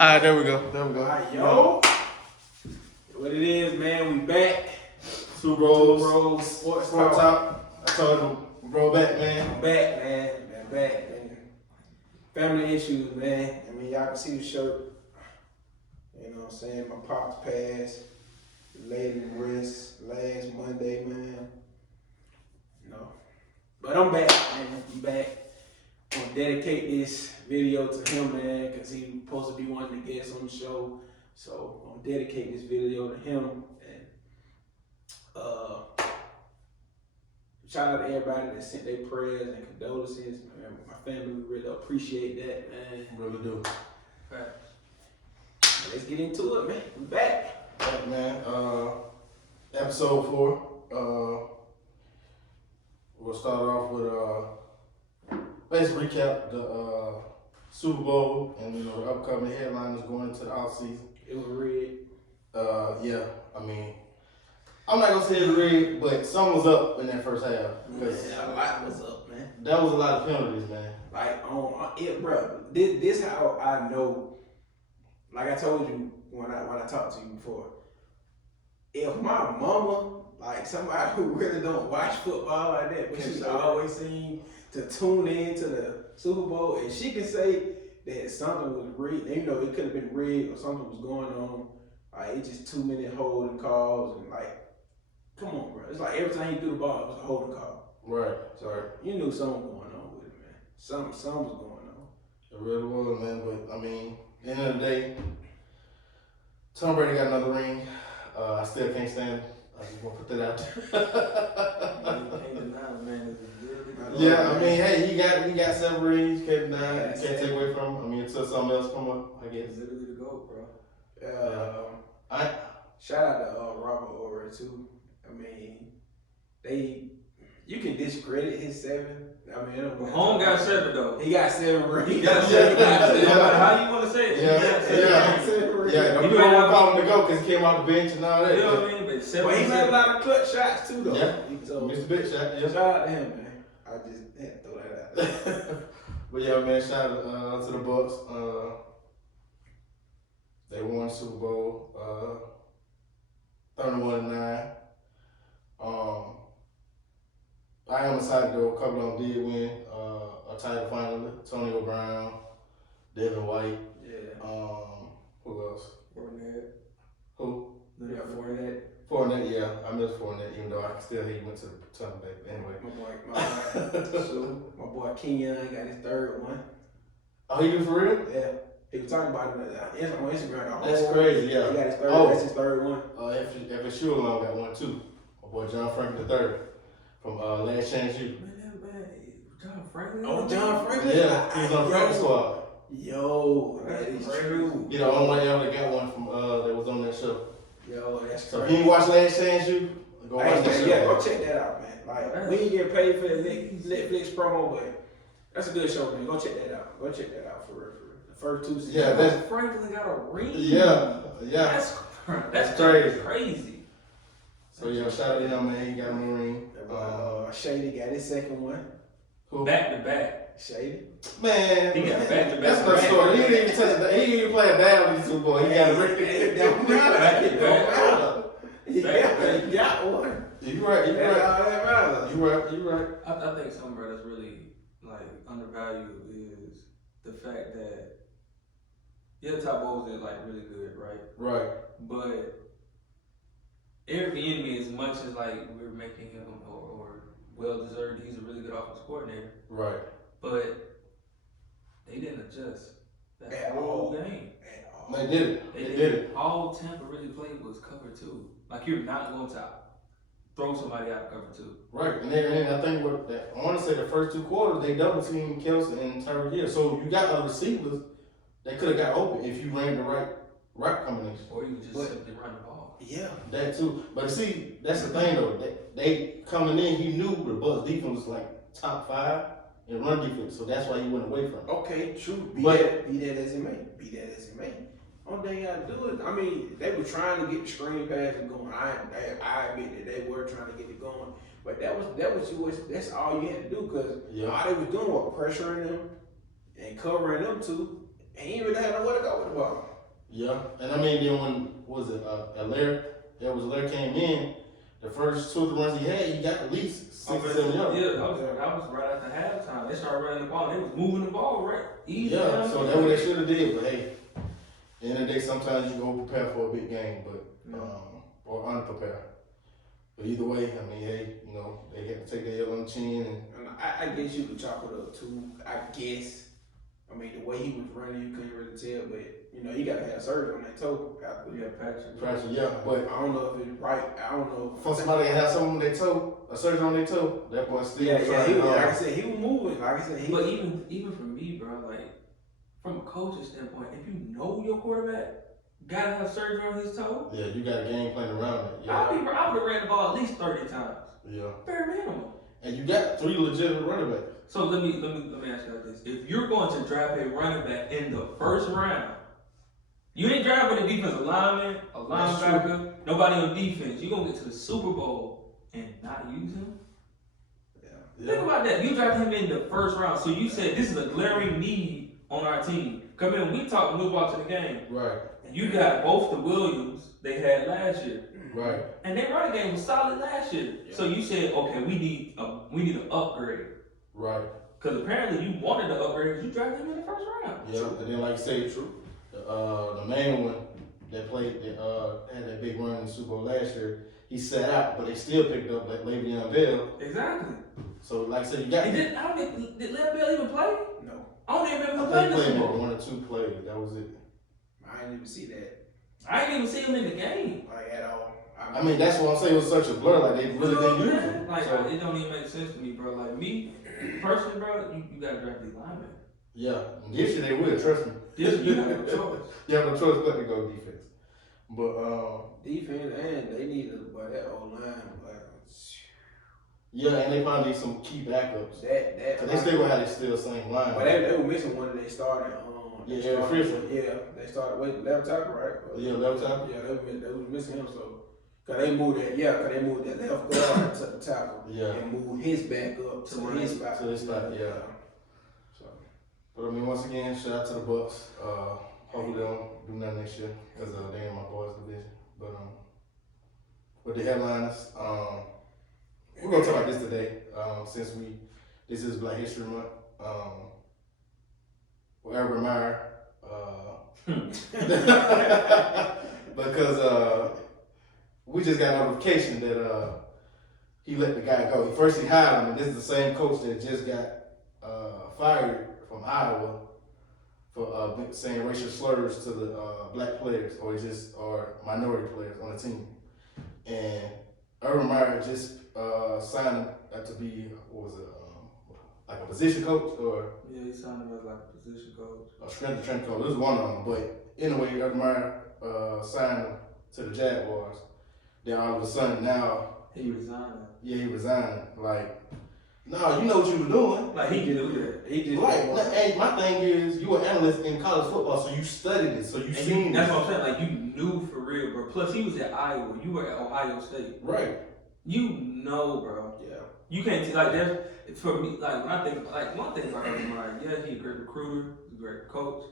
Alright, there we go. Alright, yo. What it is, man, we back. Two Bros. Sports Talk. I told him, bro, back, man. I'm back, man. I'm back, man. Family issues, man. I mean, y'all can see the shirt. You know what I'm saying? My pops passed. Laid in wrist last Monday, man. No. But I'm back, man. I'm back. I'm gonna dedicate this video to him, man, because he was supposed to be one of the guests on the show. So I'm gonna dedicate this video to him. And shout out to everybody that sent their prayers and condolences. Man, my family, we really appreciate that, man. Really do. Right. Let's get into it, man. We back. Back, man. Episode 4. We'll start off with basically recap the Super Bowl and the upcoming headliners going into the off season. It was rigged. Yeah. I mean, I'm not gonna say it's rigged, but something was up in that first half. Yeah, a lot was up, man. That was a lot of penalties, man. Like bro. This how I know. Like I told you when I talked to you before. If my mama, like somebody who really don't watch football like that, but she's always seem to tune in to the Super Bowl, and she can say that something was rigged, it could have been rigged or something was going on. Like it's just 2 minute holding calls and like, come on, bro. It's like every time he threw the ball, it was a holding call. Right. So you knew something was going on with it, man. Something was going on. It really was, man. But I mean, at the end of the day, Tom Brady got another ring. I still can't stand it. I just want to put that out there. Yeah, I mean, hey, he got 7 rings. Can't deny. You can't take away from him. I mean, until something else come up, I guess. Literally the GOAT, bro. Shout out to Robert Ory too. I mean, you can discredit his 7. I mean, Home got 7 though. He got 7 rings. He got 7. No matter how you want to say it. Yeah. Don't call him to go because he came off the bench and all that. You know what I mean? But 7. Well, he made a lot of clutch shots too, though. Yeah. So, Mr. Big Shot. Yeah. Shout out to him, man. I just had to throw that out there. But yeah, man, shout out to the Bucks. They won the Super Bowl, 31-9. I am excited though. A couple of them did win a title finally. Antonio Brown, Devin White. Yeah. Who else? Fournette. Who? Yeah, Fournette. Fournette, yeah. I miss Fournette, even though I can still hear he went to the Tampa Bay. Anyway. My boy Kenyon got his 3rd one. Oh, he do for real? Yeah. He was talking about it on Instagram. That's crazy, yeah. He got his 3rd. That's his 3rd one. FSU alone got one too. My boy John Franklin III from Last Chance U. John Franklin? Oh, John Franklin? Yeah, he was on the practice squad. Yo, that is true. You know, only one ever got one from that was on that show. Yo, that's so crazy. if you ain't watch Last Chance U, go watch that show. Yeah, go check that out, man. Like, we ain't get paid for the Netflix promo, but that's a good show, man. Go check that out. Go check that out for real. The first 2 seasons. Yeah, that's Franklin got a ring. Yeah. That's crazy. So yeah, shout out to him, man. He got a ring. Shady got his 2nd one. Who? Back to back. Shady. Man, he got back to back. That's another story. He didn't even touch it. He didn't even play a bad with the Super Bowl. He got a ring. It don't matter. It don't matter. He got one. You right. You right. I think something, bro, that's really like undervalued is the fact that Todd Bowles is like really good, right? Right. But Eric Bieniemy, as much as like we're making him or well deserved, he's a really good offensive coordinator. Right. But they didn't adjust that whole game. They did it. All Tampa really played was cover 2. Like you're not going to throw somebody out of cover 2. Right, and I think I want to say the first 2 quarters they double teamed Kelsey and Tyreek Hill. So you got other receivers that could have got open if you ran the right combination. Or you just simply run the ball. Yeah, that too. But see, that's the thing though. They coming in, he knew the Bucks defense was like top 5 in run defense, so that's why he went away from it. Okay, true. Be that as it may. Only thing you gotta do is, I mean, they were trying to get the screen passes going. I admit that they were trying to get it going, but that's all you had to do because all they was doing was pressuring them and covering them too. And he really had nowhere to go with the ball. Yeah, and I mean, then when, what was it, Alaire came in, the first 2 or 3 runs he had, he got at least 6 or 7 yards. Yeah, that was right after halftime. They started running the ball. They was moving the ball right. Easy. Yeah, so that's what they should have did. But hey, at the end of the day, sometimes you go prepare for a big game, but or unprepared. But either way, I mean, hey, you know, they had to take the L on the chin. And I guess you could chalk it up too. I guess. I mean, the way he was running, you couldn't really tell, but you know, he got to have surgery on that toe after. Yeah, Patrick. Yeah, but I don't know if it's right. I don't know. For somebody to have something on their toe, a surgery on their toe, that boy still. Yeah, he was, like I said, he was moving. Like I said, But even for me, bro, like from a coach's standpoint, if you know your quarterback gotta have surgery on his toe, Yeah, you got a game plan around it. Yeah. I would have ran the ball at least 30 times. Yeah. Bare minimum. And you got 3 legitimate running backs. So let me ask you like this: if you're going to draft a running back in the first round, you ain't drafting a defensive lineman, a linebacker, nobody on defense. You're gonna get to the Super Bowl and not use him. Yeah. Think about that. You drafted him in the first round, so you said this is a glaring need on our team. Come in, we talked when we walked to the game. Right. And you got both the Williams they had last year. Right. And their running game was solid last year. Yeah. So you said, okay, we need an upgrade. Right. Because apparently you wanted to upgrade because you drafted him in the first round. Yeah. And then, like you say, the main one that had that big run in the Super Bowl last year, he sat out, but they still picked up like Le'Veon Bell. Exactly. So, like I said, you got. Did Le'Veon Bell even play? No. I don't even remember I think playing he this played year. maybe 1 or 2 plays. That was it. I didn't even see that I didn't even see him in the game. like at all. I mean, that's what I'm saying. It was such a blur. Like they really didn't use him. Like So, it don't even make sense to me, bro. Like me, personally, bro, you gotta draft these linemen. yeah. This year they will. Trust me. This you have no choice. You have no choice but to go defense. But Defense and they need that old line. Like, yeah, and they probably need some key backups. that. Cause they still gonna have still the same line. But they were missing one of their starting. Yeah, Eric Fisher. Yeah, they started with left tackle, right? Yeah, left tackle. Yeah, they was missing him. So, cause they moved that left guard to the tackle. Yeah. And moved his back up to his spot. To his spot, yeah. So, But I mean, once again, shout out to the Bucks. Hopefully they don't do nothing next year because they in my boys' division. But with the headliners, we're gonna talk about this today since this is Black History Month. Urban Meyer, because we just got notification that he let the guy go. First he hired him, and this is the same coach that just got fired from Iowa for saying racial slurs to the black players or minority players on the team. And Urban Meyer just signed to be like a position coach or Yeah, he signed him as like a position coach. a strength coach. It was one of them, but anyway, Urban Meyer signed him to the Jaguars. Then all of a sudden now He resigned. he resigned. Like, no, you know what you were doing. Like he knew that. he just Right. Hey, my thing is, you were an analyst in college football, so you studied it, so you seen That's it. what I'm saying. Like you knew for real, bro. Plus he was at Iowa. You were at Ohio State. Right. You know, bro. Yeah. You can't like there's for me like when I think like one thing about Urban Meyer, yeah, he's a great recruiter, he's a great coach.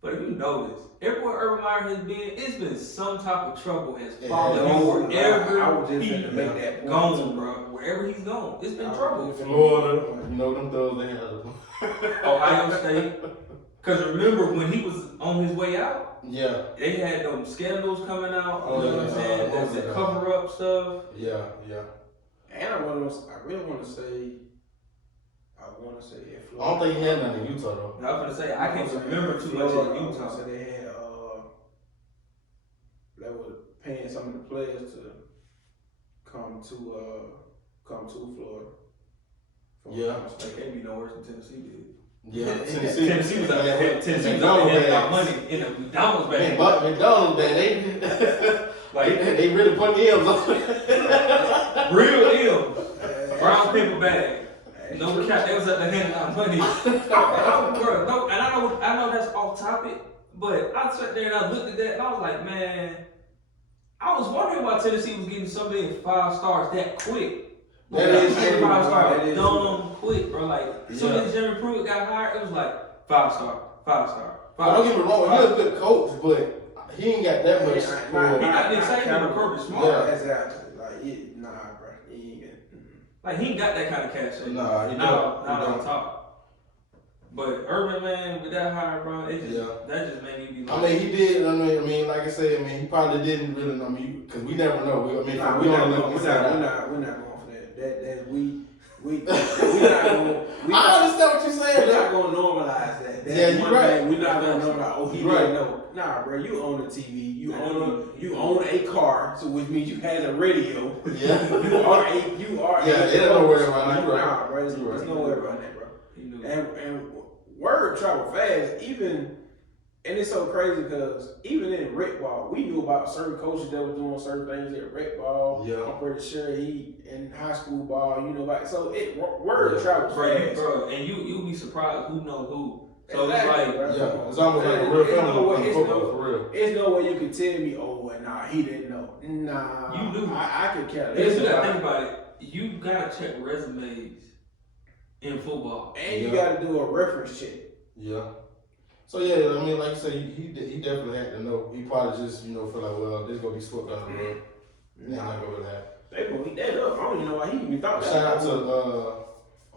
But if you notice, everywhere Urban Meyer has been, it's been some type of trouble has followed him wherever I was just he's finna make that point gone, too. bro. Wherever he's gone, it's been trouble. Florida, you know them thugs they had. Ohio State. Because remember when he was on his way out, Yeah, they had them scandals coming out. Oh, You know what I'm yeah. saying? That's the cover up stuff. yeah. And I really want to say at I don't think he had none in Utah though. And I was gonna say I can't remember too much in Utah. So they had they were paying some of the players to come to Florida. Yeah. It can't be no worse than Tennessee did. Yeah, Tennessee was out there. Tennessee was out there about money in a McDonald's Man, bag. but McDonald's, man, they Like they really put the M's on it. real ill. Brown paper bag. No cap. They was out there handing out money. Bro, no, and I know that's off topic, but I sat there and I looked at that and I was like, man, I was wondering why Tennessee was getting so many 5 stars that quick. That is true. 5 star, That is quick, bro. Like, as soon as Jeremy Pruitt got hired, it was like 5 star, 5 star, Don't get me wrong, he's a good coach, but he ain't got that much. He got the excitement of Kirby Smart. Yeah, exactly. Like, nah, bro. He ain't got. Like, he ain't got that kind of cash. Nah, he not don't. on top. But Urban, man, with that hire, bro, that just made me be like. I mean, he did. I mean, like I said, I mean, he probably didn't really. I mean, because we never know. We're not going for that. We not going. I understand what you're saying. We're not going to normalize that. Yeah, you're right. We're not going to normalize. Oh, he didn't know. Nah, bro, you own a TV. You own a car, so which means you had a radio. Yeah. you are. Yeah, it ain't nowhere around that. Nah, bro, there's nowhere around that, bro. And word travel fast. Even, and it's so crazy because even in rec ball, we knew about certain coaches that were doing certain things at rec ball. Yeah. I'm pretty sure he in high school ball, you know, like so. Word travels fast, bro. And you'll be surprised who knows who. So exactly, it's like, bro. Yeah, it's almost like a real family football for real. There's no way you can tell me, oh, well, nah, he didn't know. Nah, you do. I could care less. You gotta think about it. You gotta check resumes in football, and you gotta do a reference check. Yeah. So yeah, I mean, like you said, he definitely had to know. He probably just feel like, well, this is gonna be swept under the rug. Yeah, I'm not gonna that. They gonna eat that up. I don't even know why he even thought that. Shout out to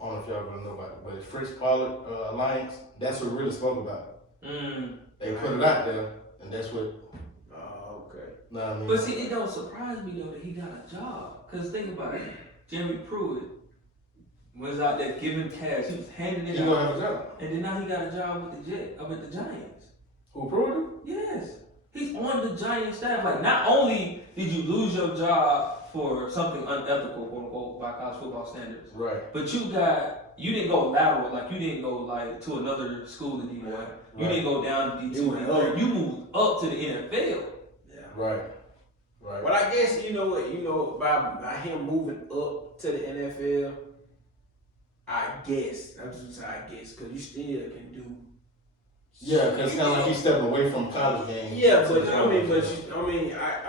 I don't know if y'all really know about it, but French Pilot Alliance. That's what really spoke about it. They put it out there, and that's what. Oh, okay. Know what I mean? But see, it don't surprise me though that he got a job. Cause think about it, Jeremy Pruitt was out there giving cash. He was handing it He out. gonna have a job. And then now he got a job with the Giants. Who Pruitt? Yes. He's on the Giants staff. Like, not only did you lose your job for something unethical, quote unquote, by college football standards, Right. but you didn't go lateral, like you didn't go like to another school in D1. Right. You didn't go down to D2 D3. You moved up to the NFL. Yeah. Right. Right. But I guess by him moving up to the NFL, I'm just gonna say I guess, because you still can do. Yeah, because it's kind of like he's stepping away from college games. Yeah,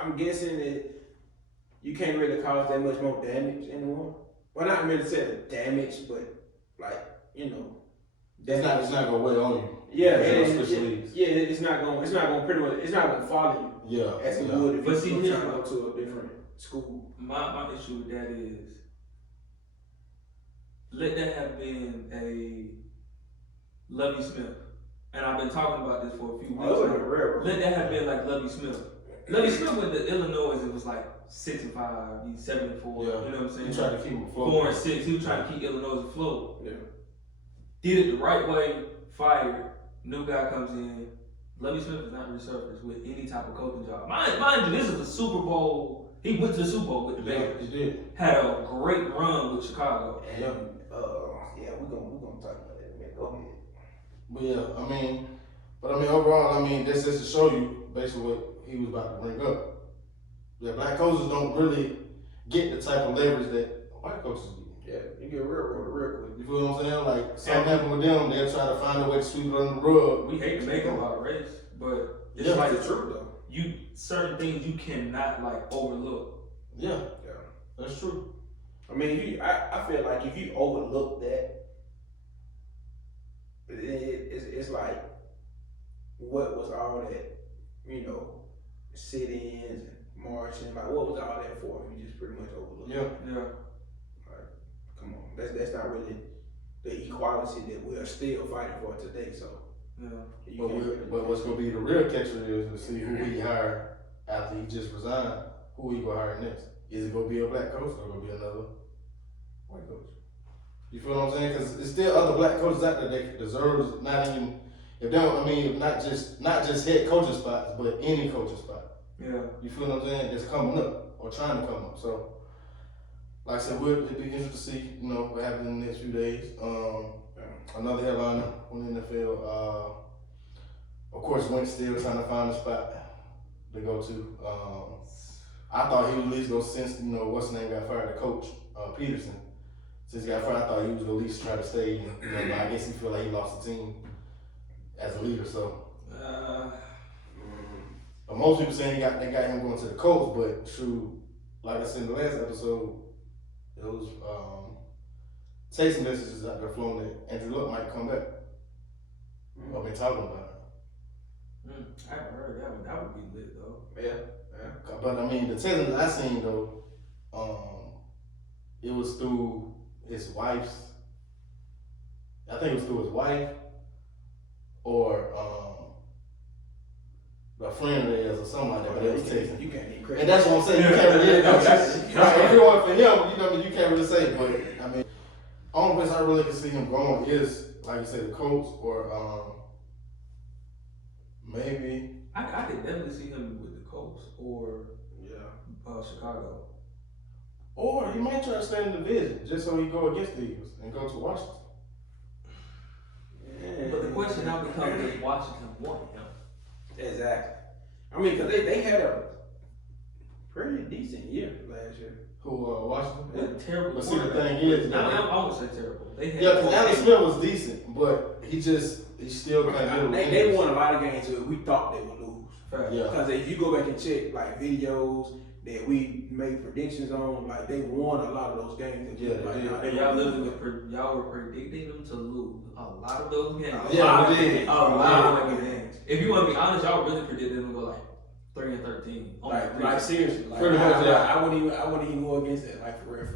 I'm guessing that you can't really cause that much more damage anymore. Well, not really saying damage, but like it's not gonna weigh on you. Yeah, it's not gonna pretty much, it's not gonna follow you. Yeah, as it would if but you trying to go to a different school. My issue with that is, let that have been a Lovie Smith. And I've been talking about this for a few weeks now. Let that have been like Lovie Smith. Lovie Smith went to Illinois and it was like 6-5, he's 7-4. Yeah. You know what I'm saying? He tried to keep him afloat. 4-6. He was trying to keep Illinois afloat. Yeah. Did it the right way, fired. New guy comes in. Lovie Smith is not resurfaced with any type of coaching job. Mind you, this is a Super Bowl. He went to the Super Bowl with the Bears. He did. Had a great run with Chicago. And we're gonna talk about that in a minute. Go ahead. But yeah, overall, this is to show you basically what he was about to bring up. Yeah, black coaches don't really get the type of leverage that white coaches get. Yeah, you get real quick. You feel what I'm saying? Like, something happened with them, they'll try to find a way to sweep it under the rug. We hate to make it about race, but it's Yeah, like it's true though. Certain things you cannot like overlook. Yeah, that's true. I mean, I feel like if you overlook that, it's like, what was all that, sit-ins and marching, like what was all that for if you just pretty much overlooked it? Yeah. Like, come on, that's not really the equality that we are still fighting for today, so. Yeah. But what's going to be the real catcher is to see who he hired after he just resigned, who he going to hire next. Is it going to be a black coach or going to be another white coach? You feel what I'm saying? Because there's still other black coaches out there that deserves not just head coaching spots, but any coaching spot. Yeah. You feel what I'm saying? That's coming up or trying to come up. So, like I said, it'll be interesting to see, what happens in the next few days. Another headliner on the NFL. Of course, Wentz still trying to find a spot to go to. I thought he would at least go since, what's his name got fired, the coach, Peterson. Since he got fired, I thought he was going to at least try to stay. But I guess he feel like he lost the team as a leader. So, but most people saying they got him going to the Colts. But true, like I said in the last episode, it was text messages out there flowing that Andrew Luck might come back. I've been talking about it. I haven't heard that one. That would be lit though. Yeah. But I mean, the testing that I seen though, it was through his wife's. I think it was through his wife or a friend of theirs or something like that. But it was texting. You can't even credit. And that's what I'm saying. You can't really. Right, if it wasn't for him, you know, what I mean, you can't really say. But I mean, only place I really can see him growing is, like you said, the Colts or maybe. I could definitely see him with the Colts or Chicago. Or he might try to stay in the division just so he go against the Eagles and go to Washington. But the question now becomes, does Washington want him? Exactly. I mean, because they had a pretty decent year last year. Who Washington? Yeah, terrible. But see, the thing is, I won't say terrible. They had because Alex Smith was decent, but he still kind of They won a lot of games that we thought they would lose. Yeah. Because if you go back and check like videos that we made predictions on, like they won a lot of those games. Yeah, and y'all were predicting them to lose a lot of those games. Yeah, we did. A lot of games. If you want to be honest, y'all really predicted them to go like 3-13. Like seriously, like pretty much. I wouldn't even go against that, like for real.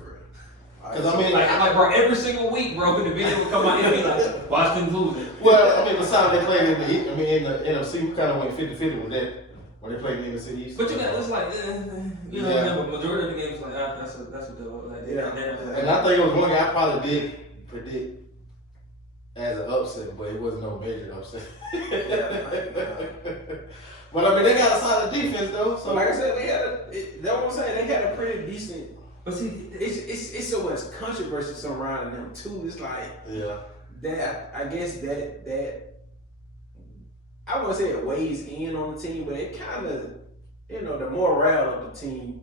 Because I mean, like bro, every single week, bro, the video would come out and be like, Washington losing. Well, I mean, besides they played in the NFC, we kind of went 50-50 with that when they played in the NFC East. But you got it's like, you know, the majority of the games like that's a deal. Like, And I think it was one guy I probably did predict as an upset, but it wasn't no major upset. But I mean, they got a solid defense though. So like I said, that's what I'm saying. They had a pretty decent. But see, it's so much controversy surrounding them too. It's like that. I guess that I wouldn't say it weighs in on the team, but it kind of, the morale of the team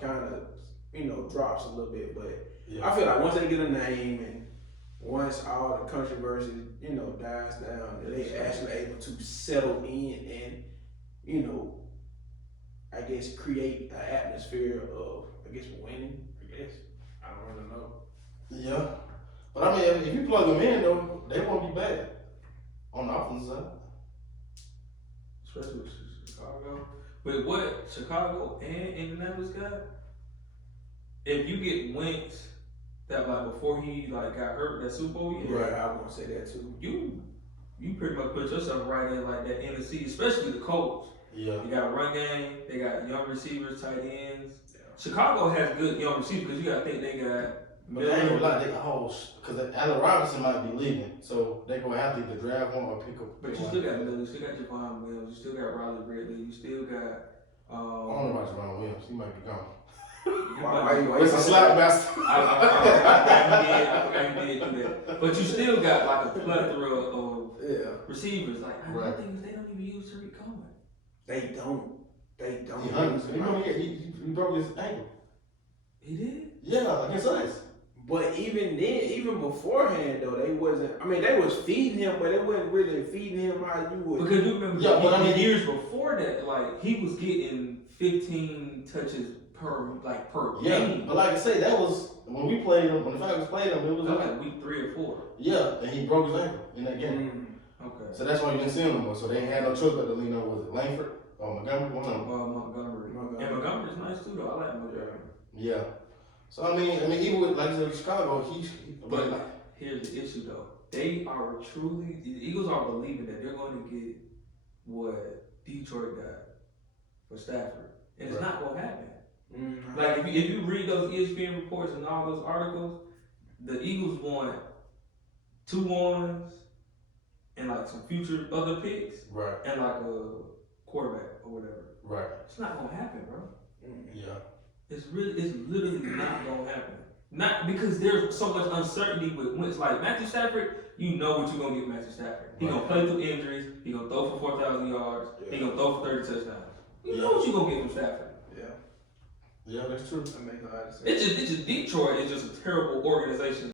kind of drops a little bit. But I feel like once they get a name and once all the controversy dies down, they actually able to settle in and I guess create an atmosphere of winning. I guess I don't really know. Yeah, but I mean, if you plug them in though, they won't be bad on the offensive side. Especially with Chicago. But what Chicago and Indianapolis got, if you get Wentz that like before he like got hurt that Super Bowl year, right? I want to say that too. You pretty much put yourself right in like that NFC, especially the Colts. Yeah. You got a run game. They got young receivers, tight ends. Chicago has good young receivers because you got to think they got. But they ain't like they because Allen Robinson might be leaving, so they gonna have to either draft one or pick up. But you still got Miller, you still got Javon Williams, you still got Riley Ridley, you still got. I don't know about Javon Williams. He might be gone. Why it's a slap master. I forgot you did do that. But you still got like a plethora of receivers. Like I think they don't even use Tariq Cohen. They don't. He broke his ankle. He did? Yeah, against us. But even then, even beforehand though, they wasn't. I mean, they was feeding him, but they wasn't really feeding him how you would. Because you remember, the years before that, like he was getting 15 touches per game. But like I say, that was when we played him. When the Falcons played him, it was like week 3 or 4. Yeah, and he broke his ankle in that game. Okay. So that's why you didn't see him no more. So they had no choice but to lean on, was it Langford or Montgomery? One of them. Montgomery. And Montgomery's nice too, though. I like Montgomery. Yeah. So I mean, even with like you said, Chicago, but like, here's the issue though. They are truly, the Eagles are believing that they're going to get what Detroit got for Stafford, and it's not going to happen. Mm-hmm. Like if you read those ESPN reports and all those articles, the Eagles want 2 ones and like some future other picks, right? And like a quarterback or whatever, right? It's not going to happen, bro. Yeah. It's literally not gonna happen. Not because there's so much uncertainty with Wentz. Like Matthew Stafford, you know what you're gonna get Matthew Stafford. He gonna play through injuries. He gonna throw for 4,000 yards. He gonna throw for 30 touchdowns. You know what you're gonna get from Stafford. Yeah, that's true. That makes a lot of sense. It's just Detroit is just a terrible organization.